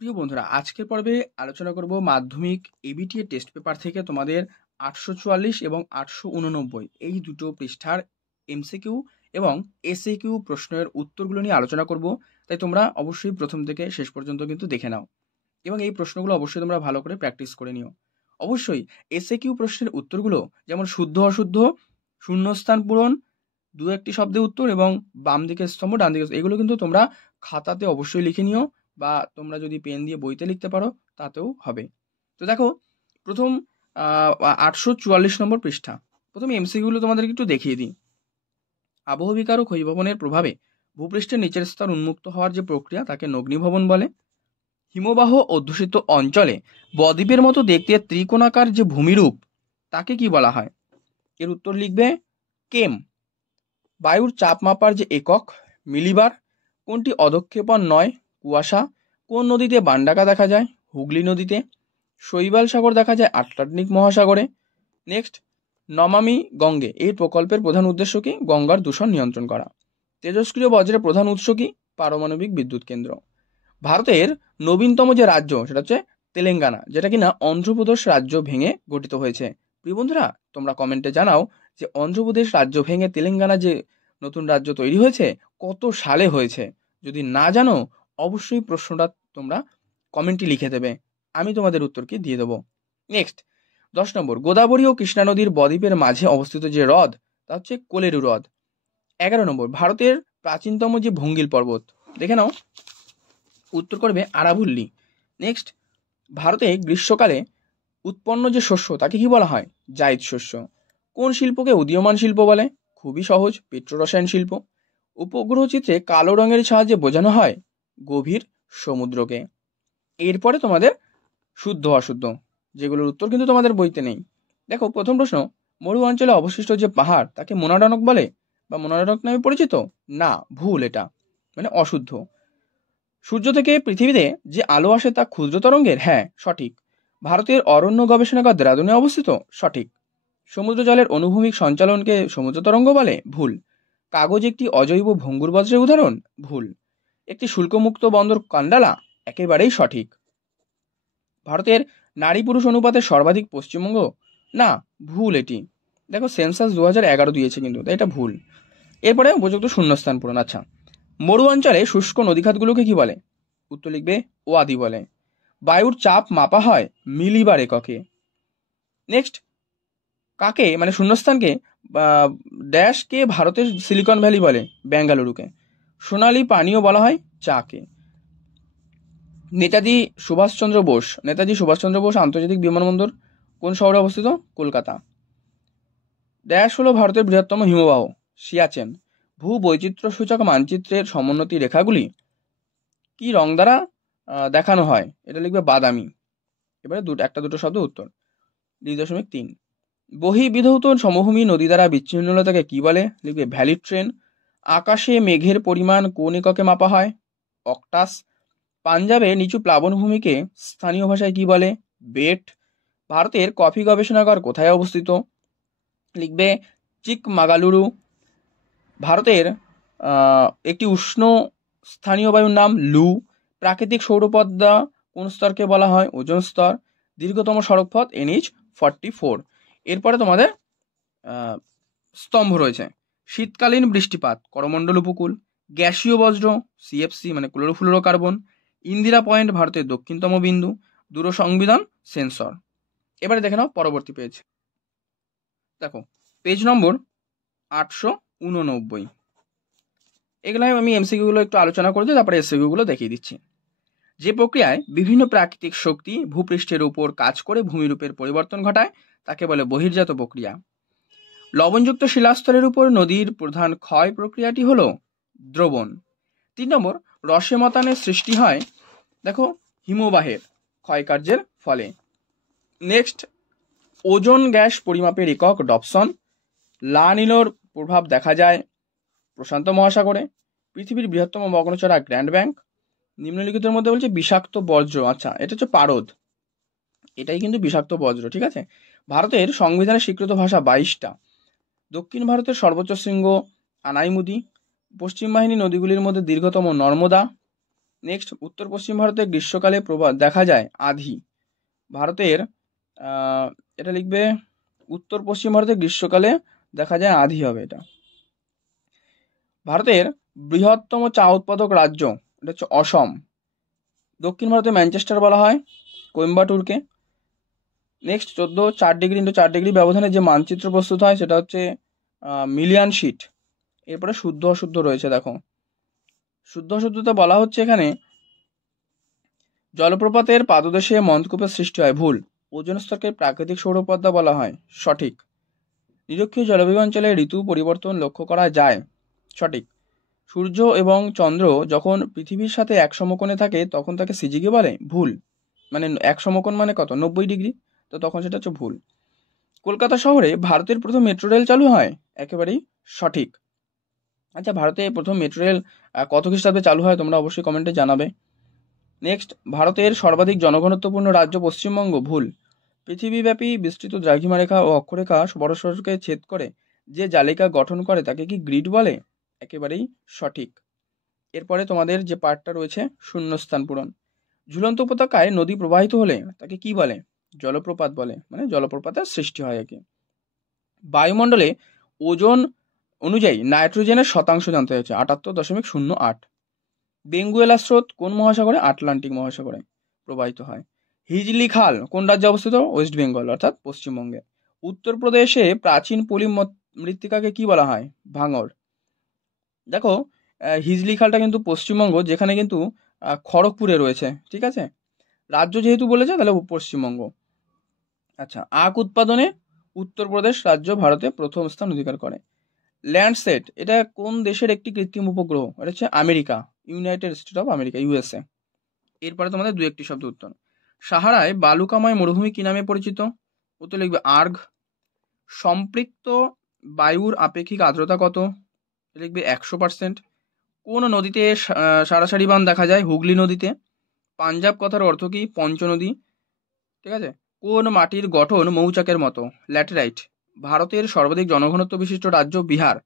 প্রিয় বন্ধুরা, আজকের পর্বে আলোচনা করব মাধ্যমিক এবিটি এর টেস্ট পেপার থেকে তোমাদের 844 এবং 889 এই দুটো পৃষ্ঠার এমসিকিউ এবং এসএকিউ প্রশ্নের উত্তরগুলো নিয়ে আলোচনা করব। তাই তোমরা অবশ্যই প্রথম থেকে শেষ পর্যন্ত কিন্তু দেখে নাও এবং এই প্রশ্নগুলো অবশ্যই তোমরা ভালো করে প্র্যাকটিস করে নিও। অবশ্যই এসএকিউ প্রশ্নের উত্তরগুলো যেমন শুদ্ধ অশুদ্ধ, শূন্যস্থান পূরণ, দু একটি শব্দের উত্তর এবং বাম দিকের স্তম্ভ ডান দিকের এগুলো কিন্তু তোমরা খাতাতে অবশ্যই লিখে নিও, বা তোমরা যদি পেন দিয়ে বইতে লিখতে পারো তাতেও হবে। তো দেখো, প্রথম 844 নম্বর পৃষ্ঠা। প্রথমে এমসিকিউগুলো তোমাদেরকে একটু দেখিয়ে দিই। আবহবিকার ও ক্ষয়ীভবনের প্রভাবে ভূপৃষ্ঠের নিচের স্তর উন্মুক্ত হওয়ার যে প্রক্রিয়া তাকে নগ্নীভবন বলে। হিমবাহ অধ্যুষিত অঞ্চলে বদ্বীপের মতো দেখতে ত্রিকোণাকার যে ভূমিরূপ তাকে কি বলা হয়? এর উত্তর লিখবে কেম। বায়ুর চাপ মাপার যে একক মিলিবার। কোনটি অধঃক্ষেপণ নয়? কুয়াশা। কোন নদীতে বানডাকা দেখা যায়? হুগলি নদীতে। শৈবাল সাগর দেখা যায় আটলান্টিক মহাসাগরে। নেক্সট, নমামি গঙ্গে এই প্রকল্পের প্রধান উদ্দেশ্য কি? গঙ্গার দূষণ নিয়ন্ত্রণ করা। তেজস্ক্রিয় বজ্রের প্রধান উৎস কি? পারমাণবিক বিদ্যুৎ কেন্দ্র। ভারতের নবীনতম যে রাজ্য সেটা হচ্ছে তেলেঙ্গানা, যেটা কিনা অন্ধ্রপ্রদেশ রাজ্য ভেঙে গঠিত হয়েছে। প্রিয় বন্ধুরা, তোমরা কমেন্টে জানাও যে অন্ধ্রপ্রদেশ রাজ্য ভেঙে তেলেঙ্গানা যে নতুন রাজ্য তৈরি হয়েছে কত সালে হয়েছে। যদি না জানো অবশ্যই প্রশ্নটা তোমরা কমেন্টে লিখে দেবে, আমি তোমাদের উত্তরকে দিয়ে দেবো। নেক্সট, 10 নম্বর, গোদাবরী ও কৃষ্ণা নদীর বদ্বীপের মাঝে অবস্থিত যে হ্রদ তা হচ্ছে কোলেরু হ্রদ। 11 নম্বর, ভারতের প্রাচীনতম যে ভঙ্গিল পর্বত, দেখে নাও, উত্তর করবে আরাবল্লী। নেক্সট, ভারতে গ্রীষ্মকালে উৎপন্ন যে শস্য তাকে কি বলা হয়? জায়িদ শস্য। কোন শিল্পকে উদীয়মান শিল্প বলে? খুবই সহজ, পেট্রোরসায়ন শিল্প। উপগ্রহ চিত্রে কালো রঙের সাহায্যে বোঝানো হয় গভীর সমুদ্রকে। এরপরে তোমাদের শুদ্ধ অশুদ্ধ, যেগুলোর উত্তর কিন্তু তোমাদের বইতে নেই। দেখো, প্রথম প্রশ্ন, মরু অঞ্চলে অবশিষ্ট যে পাহাড় তাকে মোনাডনক বলে বা মোনাডনক নামে পরিচিত? না, ভুল, এটা মানে অশুদ্ধ। সূর্য থেকে পৃথিবীতে যে আলো আসে তা ক্ষুদ্র তরঙ্গের? হ্যাঁ, সঠিক। ভারতের অরণ্য গবেষণাগার দেরাদুনে অবস্থিত? সঠিক। সমুদ্র জলের অনুভূমিক সঞ্চালনকে সমুদ্র তরঙ্গ বলে? ভুল। কাগজ একটি অজৈব ভঙ্গুর বজ্রের উদাহরণ? ভুল। একটি শুল্কমুক্ত বন্দর কান্ডালা? একেবারেই সঠিক। ভারতের নারী পুরুষ অনুপাতে সর্বাধিক পশ্চিমবঙ্গ? না, ভুল এটি। দেখো, সেন্সাস 2011 দিয়েছে কিন্তু, তাই এটা ভুল। এরপরে উপযুক্ত শূন্যস্থান পূরণ। আচ্ছা, মরু অঞ্চলে শুষ্ক নদীখাতগুলোকে কি বলে? উত্তর লিখবে ওয়াদি বলে। বায়ুর চাপ মাপা হয় মিলিবার এককে। নেক্সট, কাকে মানে শূন্যস্থানকে ড্যাশকে ভারতের সিলিকন ভ্যালি বলে? বেঙ্গালুরুকে। সোনালী পানীয় বলা হয় চাকে। নেতাজি সুভাষচন্দ্র বোস আন্তর্জাতিক বিমানবন্দর কোন শহরে অবস্থিত? কলকাতা। ড্যাশ হলো ভারতের বৃহত্তম হিমবাহ? সিয়াচেন। ভূ বৈচিত্র্য সূচক মানচিত্রের সমোন্নতি রেখাগুলি কি রং দ্বারা দেখানো হয়? এটা লিখবে বাদামি। এবারে একটা দুটো শব্দ উত্তর। 2.3, বহিঃবিধৌত সমভূমি নদী দ্বারা বিচ্ছিন্নতাকে কি বলে? লিখবে ভ্যালি ট্রেন। আকাশে মেঘের পরিমাণ কোন এককে মাপা হয়? অক্টাস। পাঞ্জাবে নিচু প্লাবনভূমিকে স্থানীয় ভাষায় কি বলে? বেট। ভারতের কফি গবেষণাগার কোথায় অবস্থিত? লিখবে চিকমাগালুরু। ভারতের একটি উষ্ণ স্থানীয় বায়ুর নাম লু। প্রাকৃতিক সৌরপদ্মা কোন স্তরকে বলা হয়? ওজোন স্তর। দীর্ঘতম সড়কপথ NH-44। এরপরে তোমাদের স্তম্ভ রয়েছে। শীতকালীন বৃষ্টিপাত করমণ্ডল উপকূল। গ্যাসীয় বজ্র CFC মানে ক্লোরোফ্লুরোকার্বন। ইন্দিরা পয়েন্ট ভারতের দক্ষিণতম বিন্দু। দূর সংবিধান সেন্সর। এবারে দেখে নাও পরবর্তী পেজ। দেখো, পেজ নম্বর 889। এগুলো আমি এমসিকিউগুলো একটু আলোচনা করে দিই, তারপরে এসসিকিউগুলো দেখিয়ে দিচ্ছি। যে প্রক্রিয়ায় বিভিন্ন প্রাকৃতিক শক্তি ভূপৃষ্ঠের উপর কাজ করে ভূমিরূপের পরিবর্তন ঘটায় তাকে বলে বহির্জাত প্রক্রিয়া। লবণযুক্ত শিলাস্তরের উপর নদীর প্রধান ক্ষয় প্রক্রিয়াটি হলো দ্রবণ। 3 নম্বর, রসে মতানের সৃষ্টি হয় দেখো হিমবাহের ক্ষয়কার্যের ফলে। নেক্সট, ওজোন গ্যাস পরিমাপের একক ডপসন। লা নিনোর প্রভাব দেখা যায় প্রশান্ত মহাসাগরে। পৃথিবীর বৃহত্তম মগ্নচড়া গ্র্যান্ড ব্যাংক। নিম্নলিখিতের মধ্যে বলছে বিষাক্ত বজ্র। আচ্ছা, এটা হচ্ছে পারদ, এটাই কিন্তু বিষাক্ত বজ্র, ঠিক আছে। ভারতের সংবিধানের স্বীকৃত ভাষা 22টা। দক্ষিণ ভারতের সর্বোচ্চ শৃঙ্গ আনাইমুদি। পশ্চিম বাহিনী নদীগুলির মধ্যে দীর্ঘতম নর্মদা। নেক্সট, উত্তর পশ্চিম ভারতে গ্রীষ্মকালে প্রবাহ দেখা যায় আধি। ভারতের এটা লিখবে উত্তর পশ্চিম ভারতে গ্রীষ্মকালে দেখা যায় আধি হবে এটা। ভারতের বৃহত্তম চা উৎপাদক রাজ্য এটা হচ্ছে অসম। দক্ষিণ ভারতে ম্যানচেস্টার বলা হয় কোয়েম্বাটুরকে। নেক্সট 4 ডিগ্রি ব্যবধানে যে মানচিত্র প্রস্তুত হয় সেটা হচ্ছে মিলিয়ন শিট। এরপরে শুদ্ধ অশুদ্ধ রয়েছে, দেখো শুদ্ধ অশুদ্ধতে বলা হচ্ছে এখানে জলপ্রপাতের পাদদেশে মন্দকূপের সৃষ্টি হয়, ভুল। ওজোন স্তরকে প্রাকৃতিক সৌরপদ্মা বলা হয়, সঠিক। নিরক্ষীয় জলবায়ু অঞ্চলে ঋতু পরিবর্তন লক্ষ্য করা যায়, সঠিক। সূর্য এবং চন্দ্র যখন পৃথিবীর সাথে এক সমকোণে থাকে তখন তাকে সিজিকে বলে, ভুল। মানে এক সমকোণ মানে কত, 90 ডিগ্রি, তো তখন সেটা হচ্ছে ভুল। কলকাতা শহরে ভারতের প্রথম মেট্রো রেল চালু হয়, একেবারেই সঠিক। আচ্ছা, ভারতে প্রথম মেট্রো রেল কত খ্রিস্টাব্দে চালু হয় তোমরা অবশ্যই কমেন্টে জানাবে। নেক্সট, ভারতের সর্বাধিক জনঘনত্বপূর্ণ রাজ্য পশ্চিমবঙ্গ, ভুল। পৃথিবীব্যাপী বিস্তৃত দ্রাঘিমা রেখা ও অক্ষরেখা পরস্পরকে ছেদ করে যে জালিকা গঠন করে তাকে কি গ্রিড বলে, একেবারেই সঠিক। এরপরে তোমাদের যে পার্টটা রয়েছে শূন্যস্থান পূরণ। ঝুলন্ত উপত্যকায় নদী প্রবাহিত হলে তাকে কি বলে, জলপ্রপাত বলে, মানে জলপ্রপাতের সৃষ্টি হয় একে। বায়ুমণ্ডলে ওজন অনুযায়ী নাইট্রোজেনের শতাংশ জানতে হয়েছে, 78.08। বেঙ্গুয়েলা স্রোত কোন মহাসাগরে, আটলান্টিক মহাসাগরে প্রবাহিত হয়। হিজলি খাল কোন রাজ্যে অবস্থিত, ওয়েস্ট বেঙ্গল অর্থাৎ পশ্চিমবঙ্গে। উত্তরপ্রদেশে প্রাচীন পলি মৃত্তিকাকে কি বলা হয়, ভাঙর। দেখো হিজলি খালটা কিন্তু পশ্চিমবঙ্গ, যেখানে কিন্তু খড়গপুরে রয়েছে, ঠিক আছে। রাজ্য যেহেতু বলেছে তাহলে পশ্চিমবঙ্গ। আচ্ছা, আখ উৎপাদনে উত্তরপ্রদেশ রাজ্য ভারতে প্রথম স্থান অধিকার করে। ল্যান্ডসেট এটা কোন দেশের একটি কৃত্রিম উপগ্রহ, এটা হচ্ছে America, United state of America, USA. এরপরে তোমাদের দু একটি শব্দ উত্তর। সাহারায় বালুকাময় মরুভূমি কি নামে পরিচিত, উত্তর লিখবে আর্ঘ। সম্পৃক্ত বায়ুর আপেক্ষিক আর্দ্রতা কত, লিখবে 100%। কোন নদীতে সারাসারি বাঁধ দেখা যায়, হুগলি নদীতে। পাঞ্জাব কথার অর্থ কি, পঞ্চনদী, ঠিক আছে। কোন মাটির গঠন মৌচাকের মতো, ল্যাটেরাইট। ভারতের সর্বাধিক জনঘনত্ব বিশিষ্ট রাজ্য বিহার।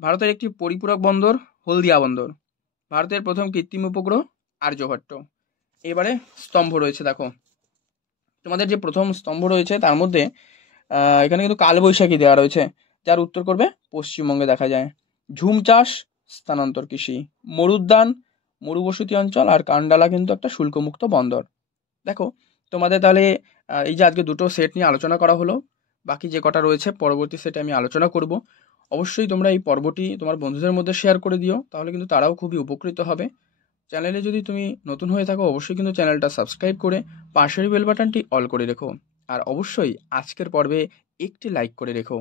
ভারতের একটি পরিপূরক বন্দর, হলদিয়া বন্দর। ভারতের প্রথম কৃত্রিম উপগ্রহ আর্যভট্ট। এবারে স্তম্ভ রয়েছে, দেখো তোমাদের যে প্রথম স্তম্ভ রয়েছে তার মধ্যে এখানে কিন্তু কালবৈশাখী দেওয়া রয়েছে, যার উত্তর করবে পশ্চিমবঙ্গে দেখা যায়। ঝুম চাষ স্থানান্তর কৃষি, মরুদ্যান মরুবসতি অঞ্চল, আর কান্ডালা কিন্তু একটা শুল্কমুক্ত বন্দর। দেখো তোমাদের তাহলে এই যে আজকে দুটো সেট নিয়ে আলোচনা করা হলো, বাকি যে কটা রয়েছে পরবর্তী সেটে আমি আলোচনা করব। অবশ্যই তোমরা এই পর্বটি তোমার বন্ধুদের মধ্যে শেয়ার করে দিও, তাহলে কিন্তু তারাও খুবই উপকৃত হবে। চ্যানেলে যদি তুমি নতুন হয়ে থাকো অবশ্যই কিন্তু চ্যানেলটা সাবস্ক্রাইব করে পাশের বেল বাটনটি অল করে রেখো, আর অবশ্যই আজকের পর্বে একটি লাইক করে রেখো।